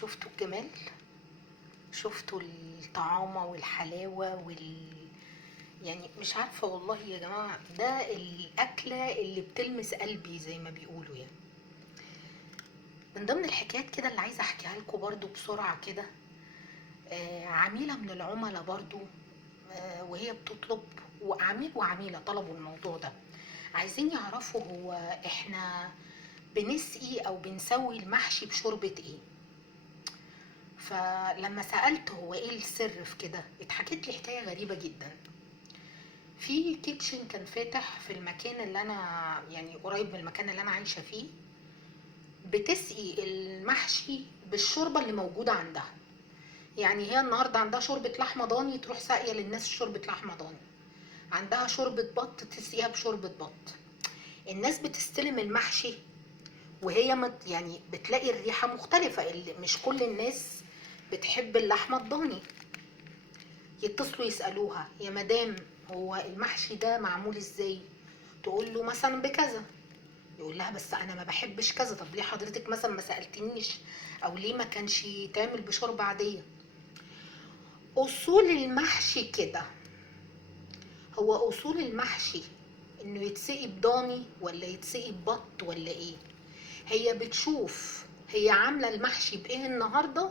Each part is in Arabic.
شفتوا الجمال؟ شفتوا الطعامة والحلاوة يعني مش عارفة والله يا جماعة، ده الأكلة اللي بتلمس قلبي زي ما بيقولوا يعني. من ضمن الحكايات كده اللي عايزة أحكيها لكم برضو بسرعة كده. عميلة من العملاء برضو، وهي بتطلب، وعميل وعميلة طلبوا الموضوع ده، عايزين يعرفوا هو احنا بنسقي او بنسوي المحشي بشوربة ايه. فلما سألت هو ايه السر في كده، اتحكت لي حكاية غريبة جدا. في كيتشن كان فاتح في المكان اللي انا يعني قريب من المكان اللي انا عايشة فيه، بتسقي المحشي بالشوربة اللي موجودة عندها. يعني هي النهاردة عندها شوربة لحمة ضاني، تروح ساقية للناس شوربة لحمة ضاني. عندها شوربة بط، تسقيها بشوربة بط. الناس بتستلم المحشي وهي يعني بتلاقي الريحة مختلفة، اللي مش كل الناس بتحب اللحمة الضاني. يتصلوا يسألوها يا مدام هو المحشي ده معمول ازاي؟ تقول له مثلا بكذا، يقول لها بس انا ما بحبش كذا. طب ليه حضرتك مثلا ما سألتنيش؟ او ليه ما كانش يتعمل بشوربة عادية؟ اصول المحشي كده. هو اصول المحشي انه يتسقي بضاني ولا يتسقي ببط ولا ايه؟ هي بتشوف هي عامله المحشي بايه النهارده،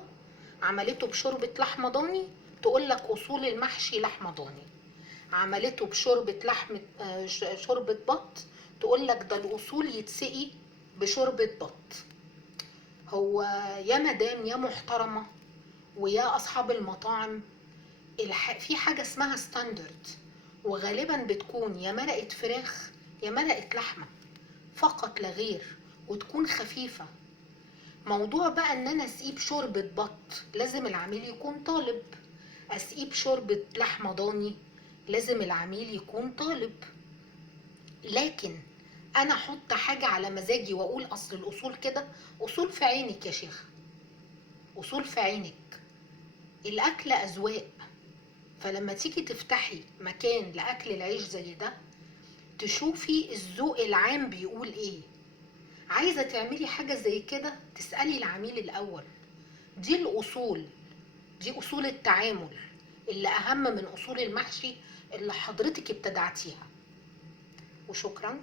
عملته بشوربه لحمه ضاني، تقول لك اصول المحشي لحمه ضاني. عملته بشوربه لحمه شوربه بط، تقول لك ده الاصول يتسقي بشوربه بط. هو يا مدام يا محترمه ويا اصحاب المطاعم، في حاجه اسمها ستاندرد، وغالبا بتكون يا مرقه فراخ يا مرقه لحمه فقط لا غير، وتكون خفيفه. موضوع بقى ان انا اسقيه بشوربة بط، لازم العميل يكون طالب. اسقيه بشوربة لحمة ضاني، لازم العميل يكون طالب. لكن انا احط حاجة على مزاجي واقول اصل الاصول كده، اصول في عينك يا شيخ، اصول في عينك. الاكل اذواق. فلما تيجي تفتحي مكان لاكل العيش زي ده، تشوفي الذوق العام بيقول ايه. عايزة تعملي حاجة زي كده، تسألي العميل الاول. دي الأصول، دي أصول التعامل اللي أهم من أصول المحشي اللي حضرتك ابتدعتيها. وشكرا.